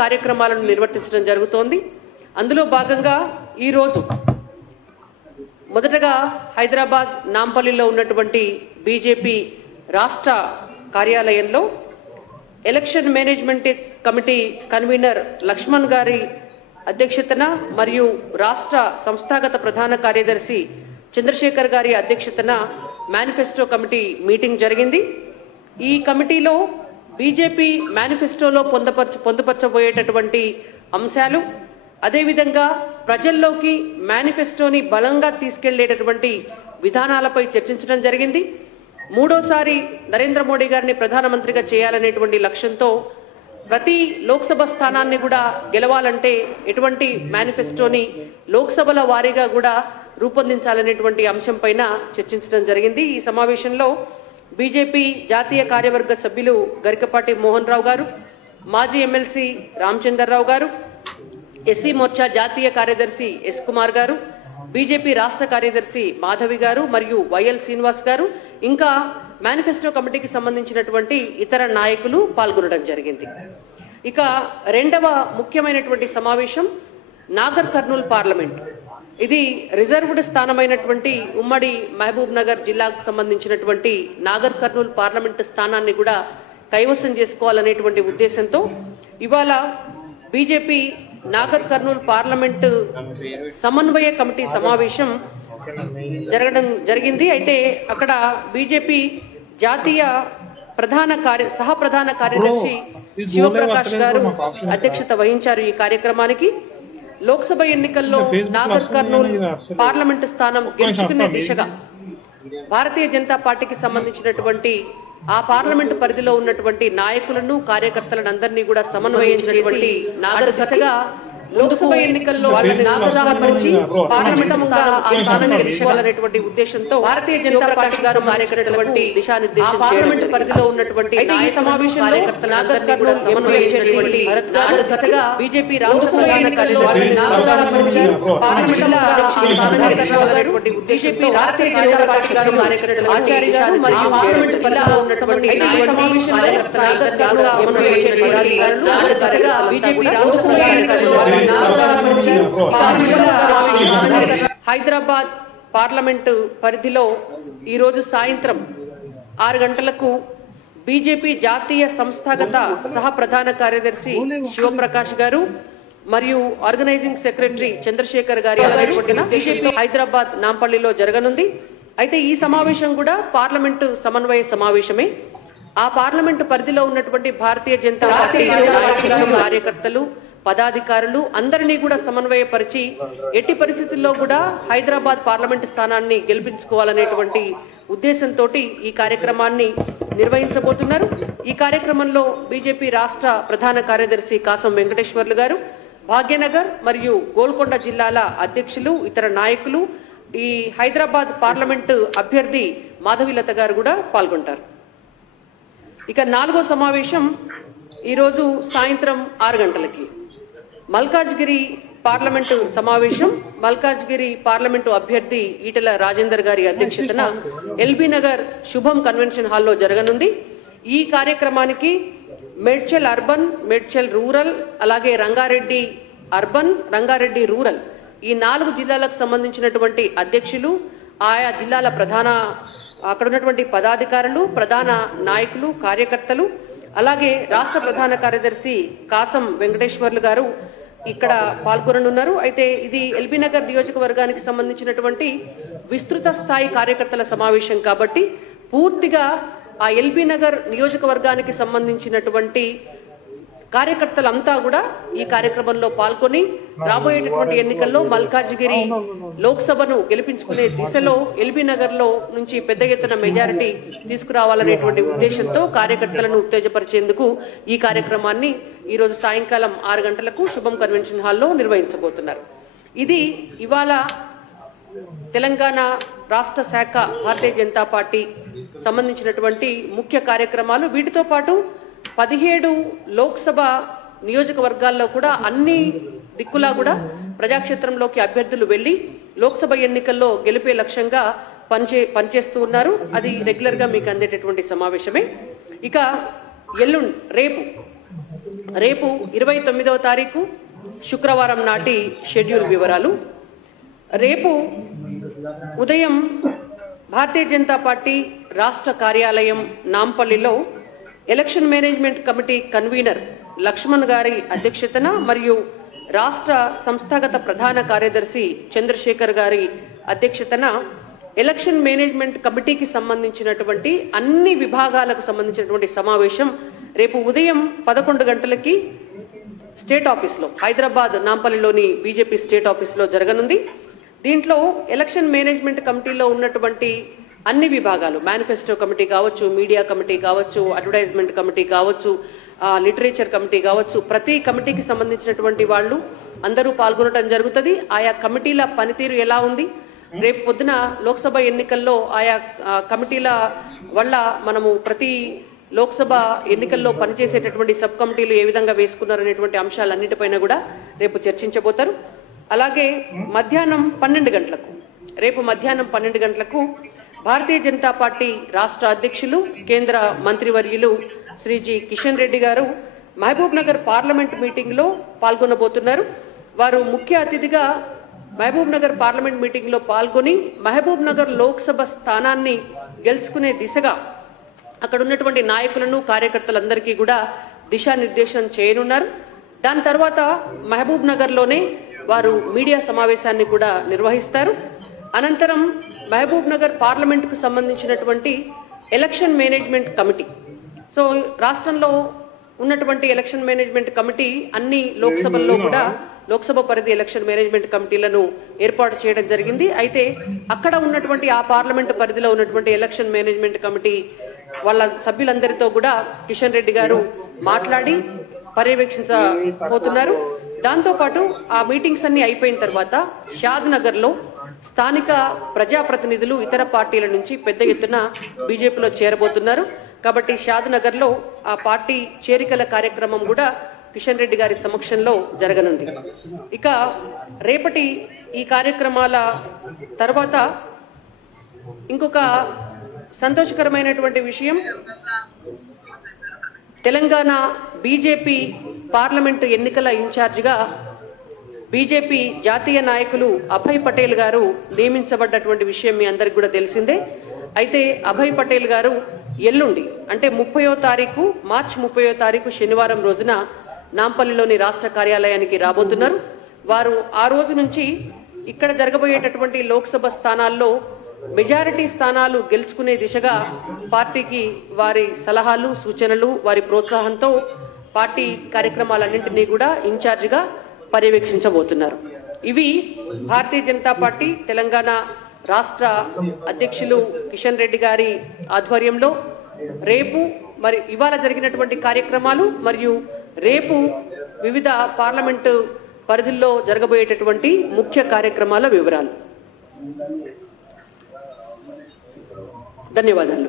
కార్యక్రమాలను నిర్వర్తించడం జరుగుతోంది. అందులో భాగంగా ఈరోజు మొదటగా హైదరాబాద్ నాంపల్లిలో ఉన్నటువంటి బీజేపీ రాష్ట్ర కార్యాలయంలో election management committee convener Lakshman గారి అధ్యక్షతన మరియు రాష్ట్ర సంస్థాగత ప్రధాన కార్యదర్శి చంద్రశేఖర్ గారి అధ్యక్షతన మేనిఫెస్టో కమిటీ మీటింగ్ జరిగింది. ఈ కమిటీలో బీజేపీ మేనిఫెస్టోలో పొందపరచ పొందుపరచబోయేటటువంటి అంశాలు అదేవిధంగా ప్రజల్లోకి మేనిఫెస్టోని బలంగా తీసుకెళ్ళేటటువంటి విధానాలపై చర్చించడం జరిగింది. మూడోసారి నరేంద్ర మోడీ గారిని ప్రధానమంత్రిగా చేయాలనేటువంటి లక్ష్యంతో ప్రతి లోక్సభ స్థానాన్ని కూడా గెలవాలంటే ఎటువంటి మేనిఫెస్టోని లోక్సభల వారీగా కూడా రూపొందించాలనేటువంటి అంశం పైన చర్చించడం జరిగింది. ఈ సమావేశంలో బీజేపీ జాతీయ కార్యవర్గ సభ్యులు గరికపాటి మోహన్ రావు గారు మాజీ ఎమ్మెల్సీ రామచందర్రావు గారు ఎస్సీ మోర్చా జాతీయ కార్యదర్శి ఎస్ కుమార్ గారు బీజేపీ రాష్ట్ర కార్యదర్శి మాధవి గారు మరియు వైఎల్ శ్రీనివాస్ గారు ఇంకా మేనిఫెస్టో కమిటీకి సంబంధించినటువంటి ఇతర నాయకులు పాల్గొనడం జరిగింది. ఇక రెండవ ముఖ్యమైనటువంటి సమావేశం నాగర్ కర్నూల్ పార్లమెంట్. ఇది రిజర్వ్డ్ స్థానమైనటువంటి ఉమ్మడి మహబూబ్ నగర్ జిల్లాకు సంబంధించినటువంటి నాగర్ కర్నూల్ పార్లమెంటు స్థానాన్ని కూడా కైవసం చేసుకోవాలనేటువంటి ఉద్దేశంతో ఇవాళ బీజేపీ నాగర్ కర్నూల్ పార్లమెంటు సమన్వయ కమిటీ సమావేశం జరగడం జరిగింది. అయితే అక్కడ బీజేపీ జాతీయ ప్రధాన కార్య సహ ప్రధాన కార్యదర్శి శివప్రకాష్ గారు అధ్యక్షత వహించారు ఈ కార్యక్రమానికి. లోక్సభ ఎన్నికల్లో నాగర్ కర్నూల్ పార్లమెంటు స్థానం గెలుచుకునే దిశగా భారతీయ జనతా పార్టీకి సంబంధించినటువంటి ఆ పార్లమెంటు పరిధిలో ఉన్నటువంటి నాయకులను కార్యకర్తలను అందరినీ కూడా సమన్వయం చేసి నాగర్ దిశగా లోక్సభ ఎన్నికల్లో వాళ్ళని నాగరాహరించి పార్లమెంట్ ఆ స్థానం గెలుచుకోవాలనేటువంటి ఉద్దేశంతో భారతీయ జనతా పార్టీ గారు కార్యకర్తలకు దిశానిర్దేశం పార్లమెంట్ పరిధిలో ఉన్నటువంటి ఈ సమావేశంలో నాగర్ కూడా సమన్వయం చేసేటువంటి నాగర్ దిశగా బీజేపీ రాష్ట్ర ప్రధాన కార్యదర్శి నాగరాహరించి పార్లమెంట్ ఉద్దేశంతో భారతీయ జనతా పార్టీ గారు కార్యకర్తలకు ఆచార్య గారు మరియు పార్లమెంట్ పరిధిలో ఉన్నటువంటి ఈ సమావేశంలో నాగర్ సమన్వయం చేసేటువంటి నాగర్ దిశగా బీజేపీ రాష్ట్ర ప్రధాన కార్యదర్శి హైదరాబాద్ పార్లమెంటు పరిధిలో ఈరోజు సాయంత్రం ఆరు గంటలకు బీజేపీ జాతీయ సంస్థాగత సహ ప్రధాన కార్యదర్శి శివప్రకాష్ గారు మరియు ఆర్గనైజింగ్ సెక్రటరీ చంద్రశేఖర్ గారి బీజేపీ హైదరాబాద్ నాంపల్లిలో జరగనుంది. అయితే ఈ సమావేశం కూడా పార్లమెంటు సమన్వయ సమావేశమే. ఆ పార్లమెంటు పరిధిలో ఉన్నటువంటి భారతీయ జనతా పార్టీ కార్యకర్తలు పదాధికారులు అందరినీ కూడా సమన్వయపరిచి ఎట్టి పరిస్థితుల్లో కూడా హైదరాబాద్ పార్లమెంట్ స్థానాన్ని గెలిపించుకోవాలనేటువంటి ఉద్దేశంతో ఈ కార్యక్రమాన్ని నిర్వహించబోతున్నారు. ఈ కార్యక్రమంలో బీజేపీ రాష్ట్ర ప్రధాన కార్యదర్శి కాసం వెంకటేశ్వర్లు గారు భాగ్యనగర్ మరియు గోల్కొండ జిల్లాల అధ్యక్షులు ఇతర నాయకులు ఈ హైదరాబాద్ పార్లమెంటు అభ్యర్థి మాధవిలత గారు కూడా పాల్గొంటారు. ఇక నాలుగో సమావేశం ఈరోజు సాయంత్రం ఆరు గంటలకి. మల్కాజ్గిరి పార్లమెంటు సమావేశం మల్కాజ్గిరి పార్లమెంటు అభ్యర్థి ఈటెల రాజేందర్ గారి అధ్యక్షతన ఎల్బీ నగర్ శుభం కన్వెన్షన్ హాల్లో జరగనుంది. ఈ కార్యక్రమానికి మేడ్చల్ అర్బన్ మేడ్చల్ రూరల్ అలాగే రంగారెడ్డి అర్బన్ రంగారెడ్డి రూరల్ ఈ నాలుగు జిల్లాలకు సంబంధించినటువంటి అధ్యక్షులు ఆయా జిల్లాల ప్రధాన అక్కడ ఉన్నటువంటి పదాధికారులు ప్రధాన నాయకులు కార్యకర్తలు అలాగే రాష్ట్ర ప్రధాన కార్యదర్శి కాసం వెంకటేశ్వర్లు గారు ఇక్కడ పాల్గొననున్నారు. అయితే ఇది ఎల్బీ నగర్ నియోజకవర్గానికి సంబంధించినటువంటి విస్తృత స్థాయి కార్యకర్తల సమావేశం కాబట్టి పూర్తిగా ఆ ఎల్బీ నగర్ నియోజకవర్గానికి సంబంధించినటువంటి కార్యకర్తలంతా కూడా ఈ కార్యక్రమంలో పాల్గొని రాబోయేటటువంటి ఎన్నికల్లో మల్కాజ్గిరి లోక్సభను గెలిపించుకునే దిశలో ఎల్బీ నగర్లో నుంచి పెద్ద ఎత్తున మెజారిటీ తీసుకురావాలనేటువంటి ఉద్దేశంతో కార్యకర్తలను ఉత్తేజపరిచేందుకు ఈ కార్యక్రమాన్ని ఈ రోజు సాయంకాలం ఆరు గంటలకు శుభం కన్వెన్షన్ హాల్లో నిర్వహించబోతున్నారు. ఇది ఇవాళ తెలంగాణ రాష్ట్ర శాఖ భారతీయ జనతా పార్టీ సంబంధించినటువంటి ముఖ్య కార్యక్రమాలు. వీటితో పాటు పదిహేడు లోక్సభ నియోజకవర్గాల్లో కూడా అన్ని దిక్కులా కూడా ప్రజాక్షేత్రంలోకి అభ్యర్థులు వెళ్ళి లోక్సభ ఎన్నికల్లో గెలిపే లక్ష్యంగా పనిచే పనిచేస్తూ ఉన్నారు. అది రెగ్యులర్గా మీకు అందేటటువంటి సమావేశమే. ఇక ఎల్లుండి రేపు. రేపు ఇరవై తొమ్మిదవ తారీఖు శుక్రవారం నాటి షెడ్యూల్ వివరాలు. రేపు ఉదయం భారతీయ జనతా పార్టీ రాష్ట్ర కార్యాలయం నాంపల్లిలో election management committee convener Lakshman గారి అధ్యక్షతన మరియు రాష్ట్ర సంస్థాగత ప్రధాన కార్యదర్శి చంద్రశేఖర్ గారి అధ్యక్షతన ఎలక్షన్ మేనేజ్మెంట్ కమిటీకి సంబంధించినటువంటి అన్ని విభాగాలకు సంబంధించినటువంటి సమావేశం రేపు ఉదయం పదకొండు గంటలకి స్టేట్ ఆఫీస్లో హైదరాబాద్ నాంపల్లిలోని బీజేపీ స్టేట్ ఆఫీస్లో జరగనుంది. దీంట్లో ఎలక్షన్ మేనేజ్మెంట్ కమిటీలో ఉన్నటువంటి అన్ని విభాగాలు మేనిఫెస్టో కమిటీ కావచ్చు మీడియా కమిటీ కావచ్చు అడ్వర్టైజ్మెంట్ కమిటీ కావచ్చు లిటరేచర్ కమిటీ కావచ్చు ప్రతి కమిటీకి సంబంధించినటువంటి వాళ్ళు అందరూ పాల్గొనడం జరుగుతుంది. ఆయా కమిటీల పనితీరు ఎలా ఉంది? రేపు పొద్దున లోక్సభ ఎన్నికల్లో ఆయా కమిటీల వల్ల మనము ప్రతి లోక్సభ ఎన్నికల్లో పనిచేసేటటువంటి సబ్ కమిటీలు ఏ విధంగా వేసుకున్నారనేటువంటి అంశాలన్నిటిపైన కూడా రేపు చర్చించబోతారు. అలాగే మధ్యాహ్నం పన్నెండు గంటలకు రేపు మధ్యాహ్నం పన్నెండు గంటలకు భారతీయ జనతా పార్టీ రాష్ట్ర అధ్యక్షులు కేంద్ర మంత్రివర్యులు శ్రీ జి కిషన్ రెడ్డి గారు మహబూబ్ నగర్ పార్లమెంట్ మీటింగ్లో పాల్గొనబోతున్నారు. వారు ముఖ్య అతిథిగా మహబూబ్ నగర్ పార్లమెంట్ మీటింగ్లో పాల్గొని మహబూబ్ నగర్ లోక్సభ స్థానాన్ని గెలుచుకునే దిశగా అక్కడ ఉన్నటువంటి నాయకులను కార్యకర్తలందరికీ కూడా దిశానిర్దేశం చేయనున్నారు. దాని తర్వాత మహబూబ్ నగర్లోనే వారు మీడియా సమావేశాన్ని కూడా నిర్వహిస్తారు. అనంతరం మహబూబ్ నగర్ పార్లమెంటుకు సంబంధించినటువంటి ఎలక్షన్ మేనేజ్మెంట్ కమిటీ. సో రాష్ట్రంలో ఉన్నటువంటి ఎలక్షన్ మేనేజ్మెంట్ కమిటీ అన్ని లోక్సభల్లో కూడా లోక్సభ పరిధి ఎలక్షన్ మేనేజ్మెంట్ కమిటీలను ఏర్పాటు చేయడం జరిగింది. అయితే అక్కడ ఉన్నటువంటి ఆ పార్లమెంటు పరిధిలో ఉన్నటువంటి ఎలక్షన్ మేనేజ్మెంట్ కమిటీ వాళ్ళ సభ్యులందరితో కూడా కిషన్ రెడ్డి గారు మాట్లాడి పర్యవేక్షించబోతున్నారు. దాంతోపాటు ఆ మీటింగ్స్ అన్ని అయిపోయిన తర్వాత షాద్ నగర్లో స్థానిక ప్రజాప్రతినిధులు ఇతర పార్టీల నుంచి పెద్ద ఎత్తున బీజేపీలో చేరబోతున్నారు. కాబట్టి షాద్ నగర్లో ఆ పార్టీ చేరికల కార్యక్రమం కూడా కిషన్ రెడ్డి గారి సమక్షంలో జరగనుంది. ఇక రేపటి ఈ కార్యక్రమాల తర్వాత ఇంకొక సంతోషకరమైనటువంటి విషయం. తెలంగాణ బీజేపీ పార్లమెంటు ఎన్నికల ఇన్ఛార్జిగా బీజేపీ జాతీయ నాయకులు అభయ్ పటేల్ గారు నియమించబడ్డటువంటి విషయం మీ అందరికి కూడా తెలిసిందే. అయితే అభయ్ పటేల్ గారు ఎల్లుండి అంటే ముప్పయో తారీఖు మార్చి ముప్పయో తారీఖు శనివారం రోజున నాంపల్లిలోని రాష్ట్ర కార్యాలయానికి రాబోతున్నారు. వారు ఆ రోజు నుంచి ఇక్కడ జరగబోయేటటువంటి లోక్సభ స్థానాల్లో మెజారిటీ స్థానాలు గెలుచుకునే దిశగా పార్టీకి వారి సలహాలు సూచనలు వారి ప్రోత్సాహంతో పార్టీ కార్యక్రమాలన్నింటినీ కూడా ఇన్ఛార్జిగా పర్యవేక్షించబోతున్నారు. ఇవి భారతీయ జనతా పార్టీ తెలంగాణ రాష్ట్ర అధ్యక్షులు కిషన్ రెడ్డి గారి ఆధ్వర్యంలో రేపు మరి ఇవాళ జరిగినటువంటి కార్యక్రమాలు మరియు రేపు వివిధ పార్లమెంటు పరిధుల్లో జరగబోయేటటువంటి ముఖ్య కార్యక్రమాల వివరాలు. ధన్యవాదాలు.